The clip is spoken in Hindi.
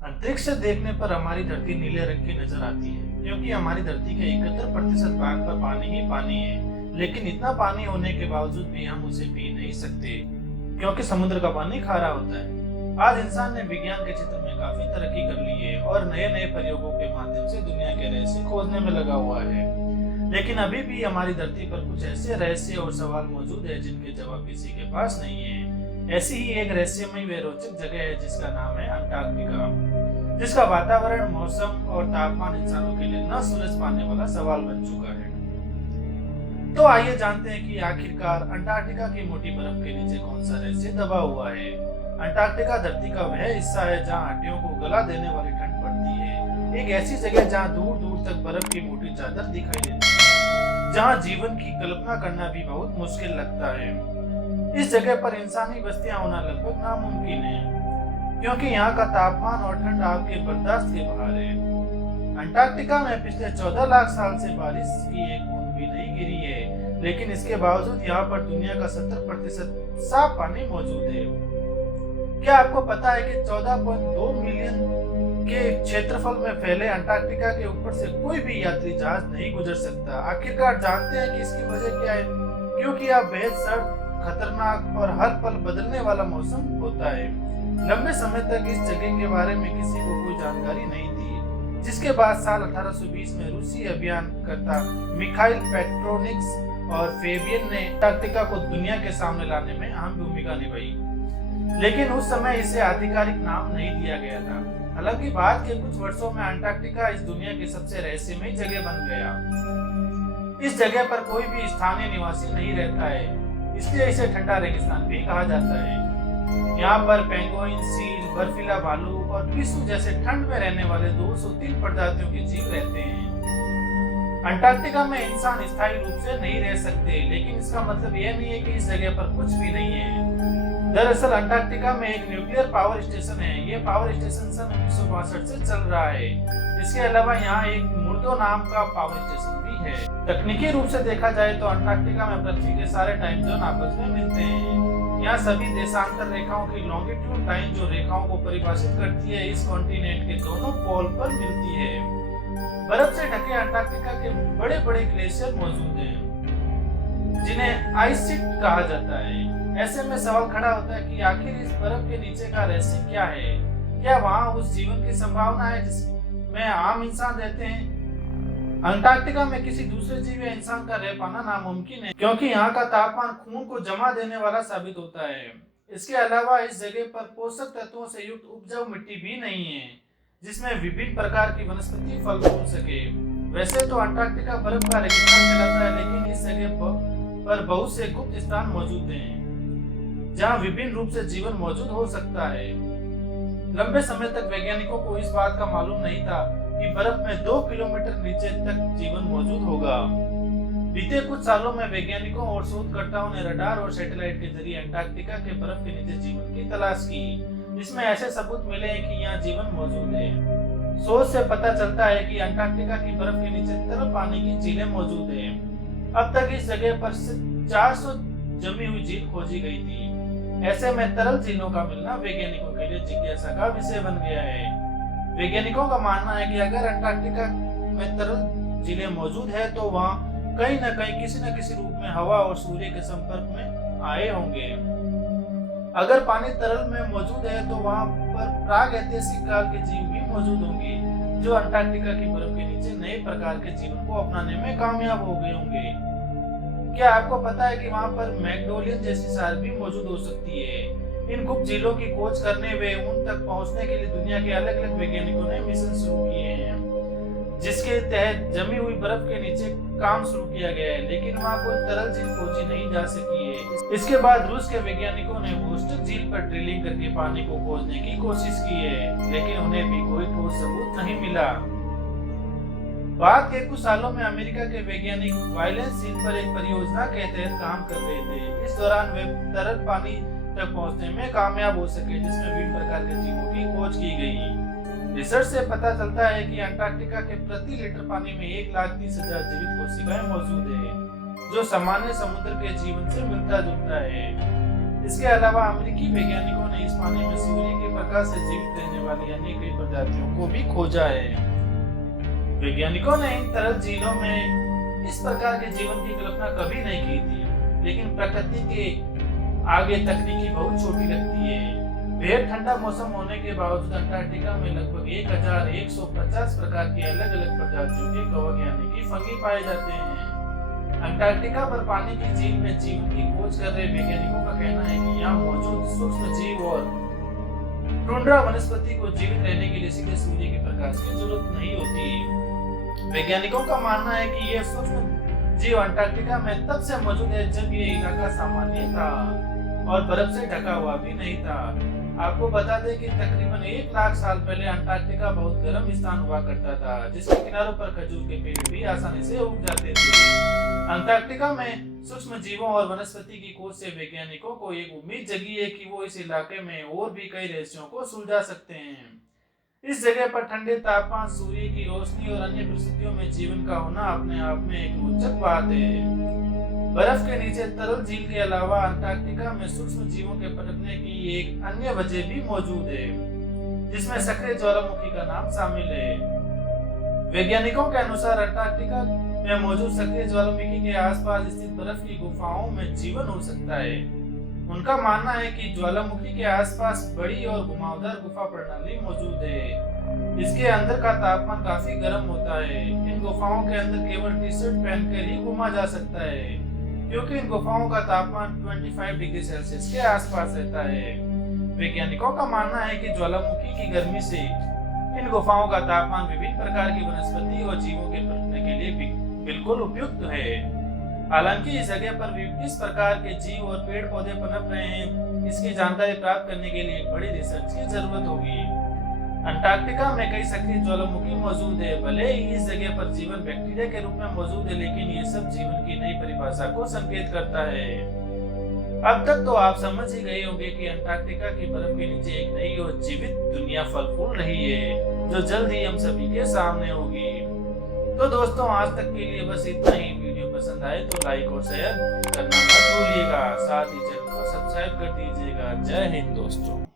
अंतरिक्ष से देखने पर हमारी धरती नीले रंग की नजर आती है क्योंकि हमारी धरती के 71% भाग पर पानी ही पानी है। लेकिन इतना पानी होने के बावजूद भी हम उसे पी नहीं सकते क्योंकि समुद्र का पानी खारा होता है। आज इंसान ने विज्ञान के क्षेत्र में काफी तरक्की कर ली है और नए नए प्रयोगों के माध्यम से दुनिया के रहस्य खोजने में लगा हुआ है। लेकिन अभी भी हमारी धरती पर कुछ ऐसे रहस्य और सवाल मौजूद है जिनके जवाब किसी के पास नहीं है। ऐसी ही एक रहस्यमय व रोचक जगह है जिसका नाम है अंटार्कटिका, जिसका वातावरण, मौसम और तापमान इंसानों के लिए न सुलझ पाने वाला सवाल बन चुका है। तो आइए जानते हैं कि आखिरकार अंटार्कटिका की मोटी बर्फ के नीचे कौन सा रहस्य दबा हुआ है। अंटार्कटिका धरती का वह हिस्सा है जहां हड्डियों को गला देने वाली ठंड पड़ती है। एक ऐसी जगह जहां दूर दूर तक बर्फ की मोटी चादर दिखाई देती है, जहां जीवन की कल्पना करना भी बहुत मुश्किल लगता है। इस जगह पर इंसानी बस्तियां होना लगभग नामुमकिन है क्योंकि यहाँ का तापमान और ठंड आपके बर्दाश्त के बाहर है। अंटार्कटिका में पिछले 14 लाख साल से बारिश की एक बूंद भी नहीं गिरी है, लेकिन इसके बावजूद यहाँ पर दुनिया का 70% साफ पानी मौजूद है। क्या आपको पता है कि 14.2 मिलियन के क्षेत्रफल में फैले अंटार्कटिका के ऊपर से कोई भी यात्री जहाज नहीं गुजर सकता। आखिरकार जानते हैं कि इसकी वजह क्या है? क्योंकि यह बेहद सर्द, खतरनाक और हर पल बदलने वाला मौसम होता है। लंबे समय तक इस जगह के बारे में किसी को कोई जानकारी नहीं थी, जिसके बाद साल 1820 में रूसी अभियानकर्ता मिखाइल पेट्रोनिक्स और फेबियन ने अंटार्कटिका को दुनिया के सामने लाने में अहम भूमिका निभाई। लेकिन उस समय इसे आधिकारिक नाम नहीं दिया गया था। हालांकि बाद के कुछ वर्षों में अंटार्कटिका इस दुनिया की सबसे रहस्यमयी जगह बन गया। इस जगह पर कोई भी स्थानीय निवासी नहीं रहता है, इसलिए इसे ठंडा रेगिस्तान भी कहा जाता है। यहाँ पर पेंगुइन, सील, बर्फीला भालू और पिस्सू जैसे ठंड में रहने वाले 203 प्रजातियों के जीव रहते हैं। अंटार्कटिका में इंसान स्थायी रूप से नहीं रह सकते, लेकिन इसका मतलब यह नहीं है कि इस जगह पर कुछ भी नहीं है। दरअसल अंटार्कटिका में एक न्यूक्लियर पावर स्टेशन है। ये पावर स्टेशन सन 1962 से चल रहा है। इसके अलावा यहाँ एक मुर्दो नाम का पावर स्टेशन भी है। तकनीकी रूप से देखा जाए तो अंटार्कटिका में पृथ्वी के सारे टाइम जोन आपस में मिलते हैं। यहाँ सभी देशांतर रेखाओं की लॉन्गिट्यूड लाइन जो रेखाओं को परिभाषित करती है, इस कॉन्टिनेंट के दोनों पोल पर मिलती है। बर्फ से ढके अंटार्कटिका के बड़े बड़े ग्लेशियर मौजूद हैं, जिन्हें आइस शीट कहा जाता है। ऐसे में सवाल खड़ा होता है कि आखिर इस बर्फ के नीचे का रहस्य क्या है? क्या वहाँ उस जीवन की संभावना है जिसमें आम इंसान रहते हैं? अंटार्कटिका में किसी दूसरे जीव या इंसान का रह पाना नामुमकिन है क्योंकि यहाँ का तापमान खून को जमा देने वाला साबित होता है। इसके अलावा इस जगह पर पोषक तत्वों से युक्त उपजाऊ मिट्टी भी नहीं है, जिसमें विभिन्न प्रकार की वनस्पति फल फूल सके। वैसे तो अंटार्कटिका बर्फ का रेगिस्तान कहलाता है, लेकिन इस जगह पर बहुत से गुप्त स्थान मौजूद हैं जहाँ विभिन्न रूप से जीवन मौजूद हो सकता है। लंबे समय तक वैज्ञानिकों को इस बात का मालूम नहीं था कि बर्फ में 2 किलोमीटर नीचे तक जीवन मौजूद होगा। बीते कुछ सालों में वैज्ञानिकों और शोधकर्ताओं ने रडार और सैटेलाइट के जरिए अंटार्कटिका के बर्फ के नीचे जीवन की तलाश की, जिसमें ऐसे सबूत मिले हैं कि यहाँ जीवन मौजूद है। शोध से पता चलता है कि अंटार्कटिका की बर्फ के नीचे तरल पानी की झीलें मौजूद है। अब तक इस जगह पर 400 जमी हुई झील खोजी गई थी। ऐसे में तरल झीलों का मिलना वैज्ञानिकों के लिए जिज्ञासा का विषय बन गया है। वैज्ञानिकों का मानना है कि अगर अंटार्कटिका में तरल झीलें मौजूद है तो वहाँ कहीं न कहीं किसी न किसी रूप में हवा और सूर्य के संपर्क में आए होंगे। अगर पानी तरल में मौजूद है तो वहाँ पर प्राग ऐतिहासिक काल के जीव भी मौजूद होंगे, जो अंटार्कटिका की बर्फ के नीचे नए प्रकार के जीवन को अपनाने में कामयाब हो गए होंगे। क्या आपको पता है कि वहाँ पर मैग्नोलियन जैसी सार भी मौजूद हो सकती है? इन गुप्त झीलों की खोज करने व उन तक पहुंचने के लिए दुनिया के अलग अलग वैज्ञानिकों ने मिशन शुरू किए हैं, जिसके तहत जमी हुई बर्फ के नीचे काम शुरू किया गया है, लेकिन वहां कोई तरल झील खोजी नहीं जा सकी है। इसके बाद रूस के वैज्ञानिकों ने वोस्टक झील पर ड्रिलिंग करके पानी को खोजने की कोशिश की है, लेकिन उन्हें भी कोई ठोस सबूत नहीं मिला। बाद के कुछ सालों में अमेरिका के वैज्ञानिक वायलेंस झील पर एक परियोजना के तहत काम कर रहे थे। इस दौरान वे तरल पानी तक पहुंचने में कामयाब हो सके, जिसमें विभिन्न प्रकार के जीवों की खोज की गई। रिसर्च से पता चलता है कि अंटार्कटिका के प्रति लीटर पानी में 1,30,000 जीवित कोशिकाएं मौजूद है, जो सामान्य समुद्र के जीवन से मिलता जुलता है। इसके अलावा अमेरिकी वैज्ञानिकों ने इस पानी में सूर्य के प्रकाश से जीवित रहने वाली अन्य कई प्रजातियों को भी खोजा है। वैज्ञानिकों ने इन तरल झीलों में इस प्रकार के जीवन की कल्पना कभी नहीं की थी, लेकिन प्रकृति के आगे तकनीकी बहुत छोटी लगती है। बेहद ठंडा मौसम होने के बावजूद अंटार्कटिका में लगभग 1150 प्रकार की अलग अलग प्रजातियों के कवक यानी कि फंगी पाए जाते हैं। अंटार्कटिका पर पानी की झील में जीवन की खोज कर रहे वैज्ञानिकों का कहना है कि यहाँ मौजूद सूक्ष्म जीव और टुंड्रा वनस्पति को जीवित रहने के लिए सीधे सूर्य के प्रकाश की जरूरत नहीं होती। वैज्ञानिकों का मानना है कि यह सूक्ष्म जीव अंटार्कटिका में तब से मौजूद है जब ये इलाका सामान्य था और बर्फ से ढका हुआ भी नहीं था। आपको बता दें कि तकरीबन 1 लाख साल पहले अंटार्कटिका बहुत गर्म स्थान हुआ करता था, जिसके किनारों पर खजूर के पेड़ भी आसानी से उग जाते थे। अंटार्कटिका में सूक्ष्म जीवों और वनस्पति की खोज से वैज्ञानिकों को एक उम्मीद जगी है कि वो इस इलाके में और भी कई रहस्यों को सुलझा सकते हैं। इस जगह पर ठंडे तापमान, सूर्य की रोशनी और अन्य परिस्थितियों में जीवन का होना अपने आप में एक रोचक बात है। बर्फ के नीचे तरल झील के अलावा अंटार्कटिका में सूक्ष्म जीवों के पनपने की एक अन्य वजह भी मौजूद है, जिसमें सक्रिय ज्वालामुखी का नाम शामिल है। वैज्ञानिकों के अनुसार अंटार्कटिका में मौजूद सक्रिय ज्वालामुखी के आसपास स्थित बर्फ की गुफाओं में जीवन हो सकता है। उनका मानना है कि ज्वालामुखी के आसपास बड़ी और घुमावदार गुफा प्रणाली मौजूद है। इसके अंदर का तापमान काफी गर्म होता है। इन गुफाओं के अंदर केवल टी शर्ट पहनकर ही घूमा जा सकता है, क्योंकि इन गुफाओं का तापमान 25 डिग्री सेल्सियस के आसपास रहता है। वैज्ञानिकों का मानना है कि ज्वालामुखी की गर्मी से इन गुफाओं का तापमान विभिन्न प्रकार की वनस्पति और जीवों के पनपने के लिए बिल्कुल उपयुक्त है। हालांकि इस जगह पर किस प्रकार के जीव और पेड़ पौधे पनप रहे हैं, इसकी जानकारी प्राप्त करने के लिए एक बड़ी रिसर्च की जरूरत होगी। अंटार्कटिका में कई सक्रिय ज्वालामुखी मौजूद है। भले ही इस जगह पर जीवन बैक्टीरिया के रूप में मौजूद है, लेकिन ये सब जीवन की नई परिभाषा को संकेत करता है। अब तक तो आप समझ ही गए होंगे कि अंटार्कटिका की बर्फ के नीचे एक नई और जीवित दुनिया फल फूल रही है, जो जल्द ही हम सभी के सामने होगी। तो दोस्तों, आज तक के लिए बस इतना ही। वीडियो पसंद आए तो लाइक और शेयर करना मत भूलिएगा। साथ ही चैनल को सब्सक्राइब कर दीजिएगा। जय हिंद दोस्तों।